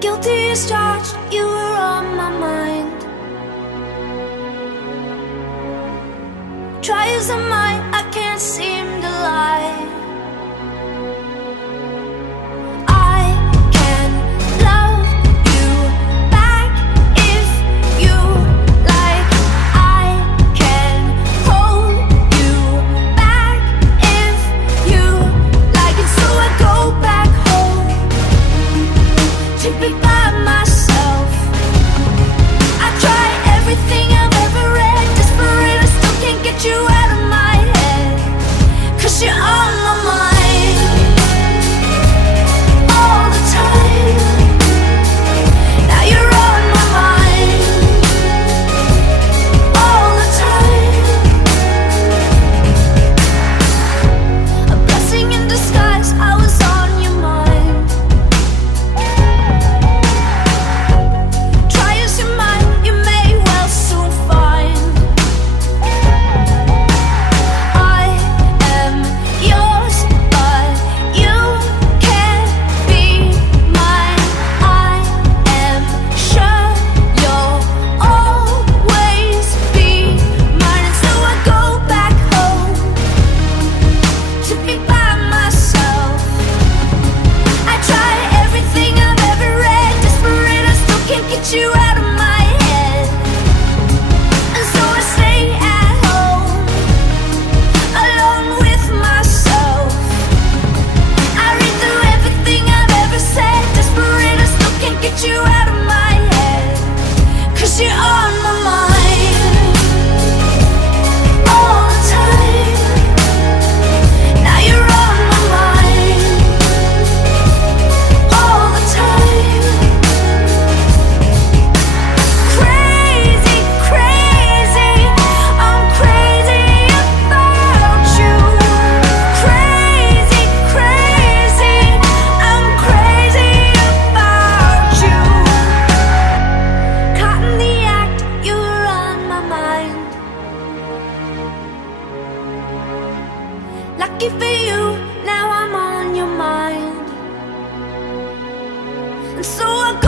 Guilty as charged, you were on my mind. Try as I might, I can't seem to lie. I can love you back if you like. I can hold you back if you like. And so I go back home to be by myself. I try everything I've ever read, desperate, I still can't get you out of my head. 'Cause you're on my mind all the time. Now you're on my mind all the time. A blessing in disguise, I was on your mind. Try as you might, you may well soon find I am yours, but you can't be mine. I am sure you'll always be mine. And so I go back home to be by myself. I try everything I've ever read, desperate, I still can't get you out of my head. And so I stay at home, alone with myself. I read through everything I've ever said, desperate, I still can't get you out of my head. 'Cause you're on my mind all the time. Now you're on my mind all the time. Crazy, crazy, I'm crazy about you. Crazy, crazy, I'm crazy about you. Caught in the act, you were on my mind. Lucky for you, now I'm on your mind. And so I go